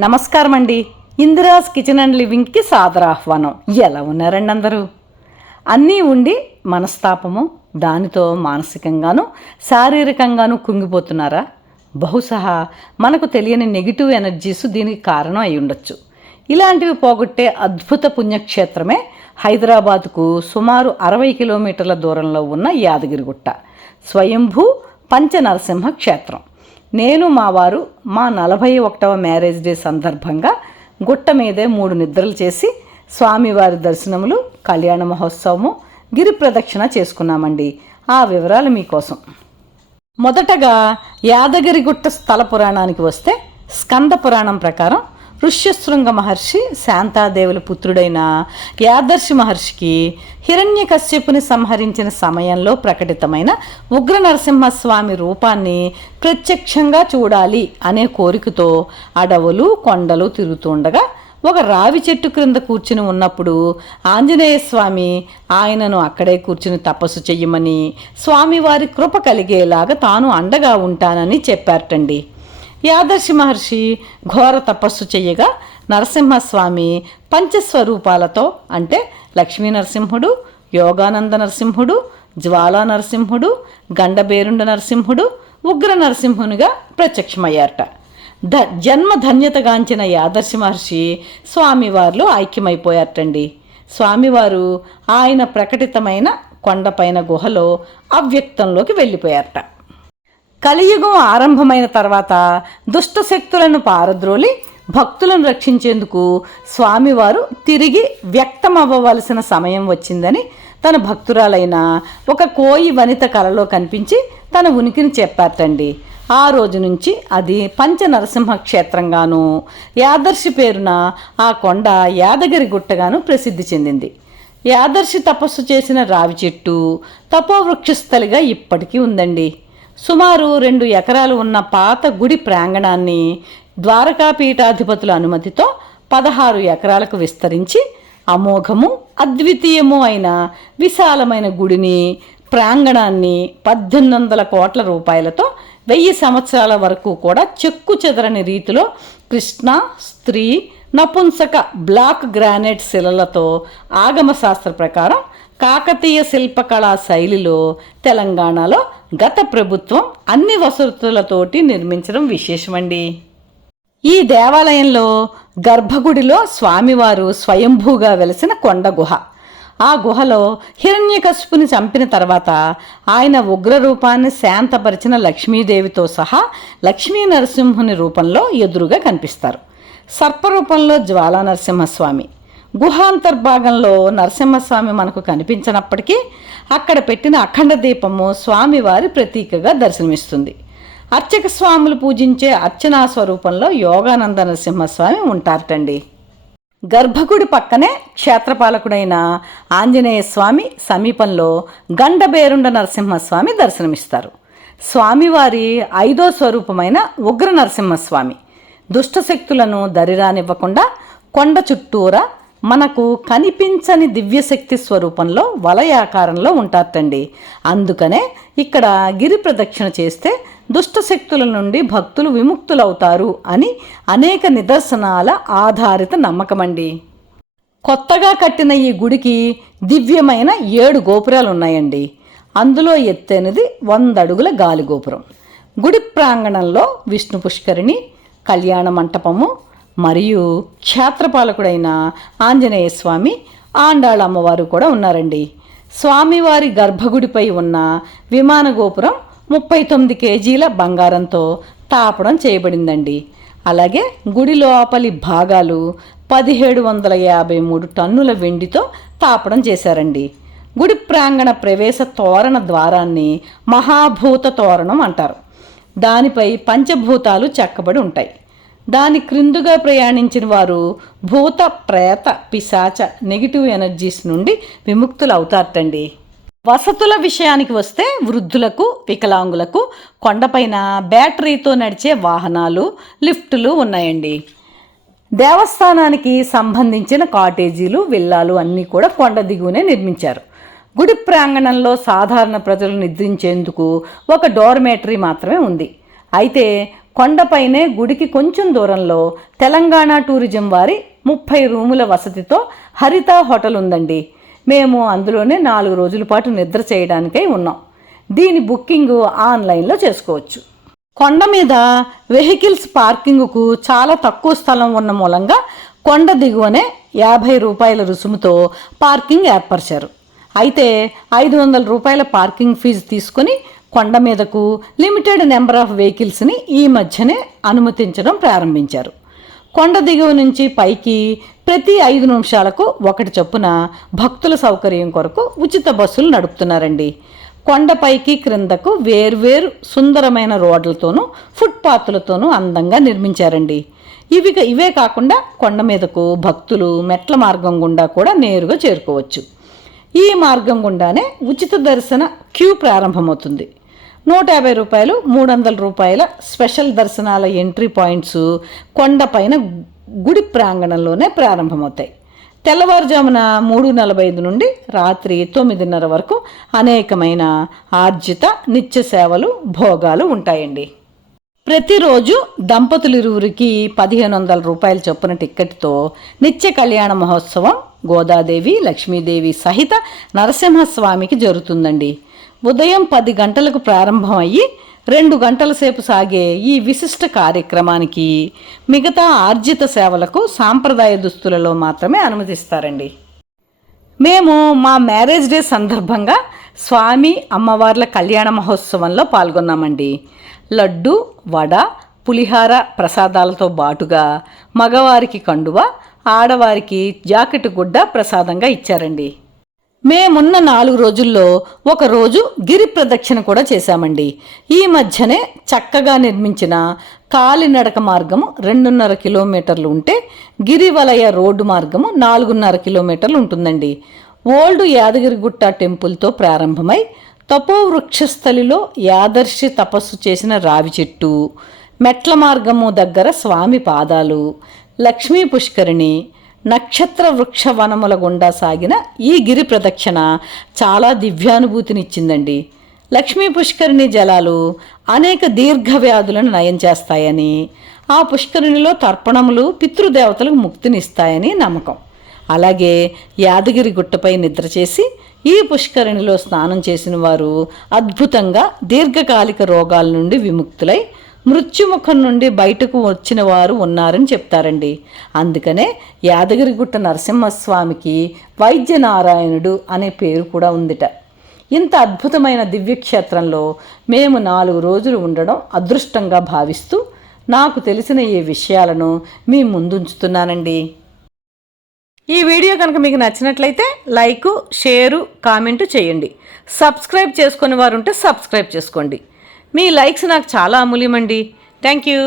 నమస్కారం అండి Indira's kitchen and లివింగ్కి సాదర ఆహ్వానం. ఎలా ఉన్నారండి అందరూ? అన్నీ ఉండి మనస్తాపము దానితో మానసికంగాను శారీరకంగాను కుంగిపోతున్నారా? బహుశా మనకు తెలియని నెగిటివ్ ఎనర్జీస్ దీనికి కారణం అయి ఉండొచ్చు. ఇలాంటివి పోగొట్టే అద్భుత పుణ్యక్షేత్రమే హైదరాబాద్కు సుమారు అరవై కిలోమీటర్ల దూరంలో ఉన్న యాదగిరిగుట్ట. స్వయంభూ పంచనరసింహ క్షేత్రం నేను మా వారు మా నలభై ఒకటవ మ్యారేజ్ డే సందర్భంగా గుట్ట మీదే మూడు నిద్రలు చేసి స్వామివారి దర్శనములు కళ్యాణ మహోత్సవము గిరి ప్రదక్షిణ చేసుకున్నామండి. ఆ వివరాలు మీకోసం. మొదటగా యాదగిరిగుట్ట స్థల పురాణానికి వస్తే స్కంద పురాణం ప్రకారం ఋష్యశృంగ మహర్షి శాంతాదేవుల పుత్రుడైన యాదర్శి మహర్షికి హిరణ్యకశ్యపుని సంహరించిన సమయంలో ప్రకటితమైన ఉగ్ర నరసింహస్వామి రూపాన్ని ప్రత్యక్షంగా చూడాలి అనే కోరికతో అడవులు కొండలు తిరుగుతుండగా ఒక రావి చెట్టు క్రింద కూర్చుని ఉన్నప్పుడు ఆంజనేయ స్వామి ఆయనను అక్కడే కూర్చుని తపస్సు చెయ్యమని స్వామివారి కృప కలిగేలాగా తాను అండగా ఉంటానని చెప్పారటండి. యాదర్శి మహర్షి ఘోర తపస్సు చేయగా నరసింహస్వామి పంచస్వరూపాలతో అంటే లక్ష్మీ నరసింహుడు యోగానంద నరసింహుడు జ్వాలా నరసింహుడు గండబేరుండ నరసింహుడు ఉగ్ర నరసింహునిగా ప్రత్యక్షమయ్యారట. ధ జన్మ ధన్యతగాంచిన యాదర్శి మహర్షి స్వామివార్లు ఐక్యమైపోయారటండి. స్వామివారు ఆయన ప్రకటితమైన కొండపైన గుహలో అవ్యక్తంలోకి వెళ్ళిపోయారట. కలియుగం ఆరంభమైన తర్వాత దుష్ట శక్తులను పారద్రోలి భక్తులను రక్షించేందుకు స్వామివారు తిరిగి వ్యక్తమవ్వవలసిన సమయం వచ్చిందని తన భక్తురాలైన ఒక కోయి వనిత కలలో కనిపించి తన ఉనికిని చెప్పారటండి. ఆ రోజు నుంచి అది పంచ నరసింహ క్షేత్రంగాను యాదర్శి పేరున ఆ కొండ యాదగిరి గుట్టగాను ప్రసిద్ధి చెందింది. యాదర్శి తపస్సు చేసిన రావి చెట్టు తపోవృక్షస్థలిగా ఇప్పటికీ ఉందండి. సుమారు రెండు ఎకరాలు ఉన్న పాత గుడి ప్రాంగణాన్ని ద్వారకా పీఠాధిపతుల అనుమతితో పదహారు ఎకరాలకు విస్తరించి అమోఘము అద్వితీయము అయిన విశాలమైన గుడిని ప్రాంగణాన్ని పద్దెనిమిది వందల కోట్ల రూపాయలతో వెయ్యి సంవత్సరాల వరకు కూడా చెక్కు చెదరని రీతిలో కృష్ణ స్త్రీ నపుంసక బ్లాక్ గ్రానైట్ శిలలతో ఆగమ శాస్త్ర ప్రకారం కాకతీయ శిల్పకళా శైలిలో తెలంగాణలో గత ప్రభుత్వం అన్ని వసతులతోటి నిర్మించడం విశేషమండి. ఈ దేవాలయంలో గర్భగుడిలో స్వామివారు స్వయంభూగా వెలిసిన కొండ గుహ. ఆ గుహలో హిరణ్యకశుపుని చంపిన తర్వాత ఆయన ఉగ్ర రూపాన్ని శాంతపరిచిన లక్ష్మీదేవితో సహా లక్ష్మీ నరసింహుని రూపంలో ఎదురుగా కనిపిస్తారు. సర్పరూపంలో జ్వాలా నరసింహస్వామి. గుహాంతర్భాగంలో నరసింహస్వామి మనకు కనిపించినప్పటికీ అక్కడ పెట్టిన అఖండ దీపము స్వామివారి ప్రతీకగా దర్శనమిస్తుంది. అర్చక స్వాములు పూజించే అర్చనా స్వరూపంలో యోగానంద నరసింహస్వామి ఉంటారటండి. గర్భగుడి పక్కనే క్షేత్రపాలకుడైన ఆంజనేయ స్వామి సమీపంలో గండబేరుండ నరసింహస్వామి దర్శనమిస్తారు. స్వామివారి ఐదో స్వరూపమైన ఉగ్ర నరసింహస్వామి. దుష్టశక్తులను దరిరానివ్వకుండా కొండ చుట్టూరా మనకు కనిపించని దివ్యశక్తి స్వరూపంలో వలయాకారంలో ఉంటారటండి. అందుకనే ఇక్కడ గిరి ప్రదక్షిణ చేస్తే దుష్టశక్తుల నుండి భక్తులు విముక్తులవుతారు అని అనేక నిదర్శనాల ఆధారిత నమ్మకమండి. కొత్తగా కట్టిన ఈ గుడికి దివ్యమైన ఏడు గోపురాలు ఉన్నాయండి అందులో ఎత్తైనది వంద అడుగుల గాలి గోపురం గుడి ప్రాంగణంలో విష్ణు పుష్కరిణి కళ్యాణ మంటపము మరియు క్షేత్రపాలకుడైన ఆంజనేయ స్వామి ఆండాళ అమ్మవారు కూడా ఉన్నారండి. స్వామివారి గర్భగుడిపై ఉన్న విమాన గోపురం ముప్పై తొమ్మిది కేజీల బంగారంతో తాపడం చేయబడిందండి. అలాగే గుడి లోపలి భాగాలు పదిహేడు వందల యాభై మూడు టన్నుల వెండితో తాపడం చేశారండి. గుడి ప్రాంగణ ప్రవేశ తోరణ ద్వారాన్ని మహాభూత తోరణం అంటారు. దానిపై పంచభూతాలు చెక్కబడి ఉంటాయి. దాని క్రిందుగా ప్రయాణించిన వారు భూత ప్రేత పిశాచ నెగిటివ్ ఎనర్జీస్ నుండి విముక్తులు అవుతారటండి వసతుల విషయానికి వస్తే వృద్ధులకు వికలాంగులకు కొండపైన బ్యాటరీతో నడిచే వాహనాలు లిఫ్టులు ఉన్నాయండి. దేవస్థానానికి సంబంధించిన కాటేజీలు విల్లాలు అన్నీ కూడా కొండ దిగువనే నిర్మించారు. గుడి ప్రాంగణంలో సాధారణ ప్రజలు నిద్రించేందుకు ఒక డోర్మేటరీ మాత్రమే ఉంది. అయితే కొండపైనే గుడికి కొంచెం దూరంలో తెలంగాణ టూరిజం వారి ముప్పై రూముల వసతితో హరిత హోటల్ ఉందండి. మేము అందులోనే నాలుగు రోజుల పాటు నిద్ర చేయడానికై ఉన్నాం. దీని బుకింగ్ ఆన్లైన్లో చేసుకోవచ్చు. కొండ మీద వెహికల్స్ పార్కింగ్కు చాలా తక్కువ స్థలం ఉన్న మూలంగా కొండ దిగువనే యాభై రూపాయల రుసుముతో పార్కింగ్ ఏర్పరిచారు. అయితే ఐదు వందల రూపాయల పార్కింగ్ ఫీజు తీసుకొని కొండ మీదకు లిమిటెడ్ నెంబర్ ఆఫ్ వెహికల్స్ని ఈ మధ్యనే అనుమతించడం ప్రారంభించారు. కొండ దిగువ నుంచి పైకి ప్రతి ఐదు నిమిషాలకు ఒకటి చొప్పున భక్తుల సౌకర్యం కొరకు ఉచిత బస్సులు నడుపుతున్నారండి. కొండపైకి క్రిందకు వేర్వేరు సుందరమైన రోడ్లతోనూ ఫుట్పాత్లతోనూ అందంగా నిర్మించారండి. ఇవి ఇవే కాకుండా కొండ మీదకు భక్తులు మెట్ల మార్గం గుండా కూడా నేరుగా చేరుకోవచ్చు. ఈ మార్గం గుండానే ఉచిత దర్శన క్యూ ప్రారంభమవుతుంది. నూట యాభై రూపాయలు మూడు వందల రూపాయల స్పెషల్ దర్శనాల ఎంట్రీ పాయింట్స్ కొండపైన గుడి ప్రాంగణంలోనే ప్రారంభమవుతాయి. తెల్లవారుజామున మూడు నలభై ఐదు నుండి రాత్రి తొమ్మిదిన్నర వరకు అనేకమైన ఆర్జిత నిత్య సేవలు భోగాలు ఉంటాయండి. ప్రతిరోజు దంపతులు ఇరువురికి పదిహేను వందల రూపాయల చొప్పున టిక్కెట్తో నిత్య కళ్యాణ మహోత్సవం గోదాదేవి లక్ష్మీదేవి సహిత నరసింహస్వామికి జరుగుతుందండి. ఉదయం పది గంటలకు ప్రారంభమయ్యి రెండు గంటల సేపు సాగే ఈ విశిష్ట కార్యక్రమానికి మిగతా ఆర్జిత సేవలకు సాంప్రదాయ దుస్తులలో మాత్రమే అనుమతిస్తారండి. మేము మా మ్యారేజ్ డే సందర్భంగా స్వామి అమ్మవార్ల కళ్యాణ మహోత్సవంలో పాల్గొన్నామండి. లడ్డు వడ పులిహార ప్రసాదాలతో బాటుగా మగవారికి కండువ ఆడవారికి జాకెట్ గుడ్డ ప్రసాదంగా ఇచ్చారండి. మేమున్న నాలుగు రోజుల్లో ఒక రోజు గిరి ప్రదక్షిణ కూడా చేశామండి. ఈ మధ్యనే చక్కగా నిర్మించిన కాలినడక మార్గము రెండున్నర కిలోమీటర్లు ఉంటే గిరివలయ రోడ్డు మార్గము నాలుగున్నర కిలోమీటర్లు ఉంటుందండి. ఓల్డ్ యాదగిరిగుట్ట టెంపుల్తో ప్రారంభమై తపోవృక్షస్థలిలో యాదర్శి తపస్సు చేసిన రావి చెట్టు మెట్ల మార్గము దగ్గర స్వామి పాదాలు లక్ష్మీ పుష్కరిణి నక్షత్ర వృక్ష వనముల గుండా సాగిన ఈ గిరి ప్రదక్షిణ చాలా దివ్యానుభూతినిచ్చిందండి. లక్ష్మీ పుష్కరిణి జలాలు అనేక దీర్ఘ వ్యాధులను నయం చేస్తాయని ఆ పుష్కరిణిలో తర్పణములు పితృదేవతలకు ముక్తినిస్తాయని నమ్మకం. అలాగే యాదగిరి గుట్టపై నిద్ర చేసి ఈ పుష్కరిణిలో స్నానం చేసిన వారు అద్భుతంగా దీర్ఘకాలిక రోగాల నుండి విముక్తులై మృత్యుముఖం నుండి బయటకు వచ్చిన వారు ఉన్నారని చెప్తారండి. అందుకనే యాదగిరిగుట్ట నరసింహస్వామికి వైద్యనారాయణుడు అనే పేరు కూడా ఉందిట. ఇంత అద్భుతమైన దివ్యక్షేత్రంలో మేము నాలుగు రోజులు ఉండడం అదృష్టంగా భావిస్తూ నాకు తెలిసిన ఈ విషయాలను మీ ముందుంచుతున్నానండి. ఈ వీడియో కనుక మీకు నచ్చినట్లయితే లైకు షేరు కామెంటు చేయండి. సబ్స్క్రైబ్ చేసుకుని వారు ఉంటే సబ్స్క్రైబ్ చేసుకోండి. మీ లైక్స్ నాకు చాలా అమూల్యమండి. Thank you.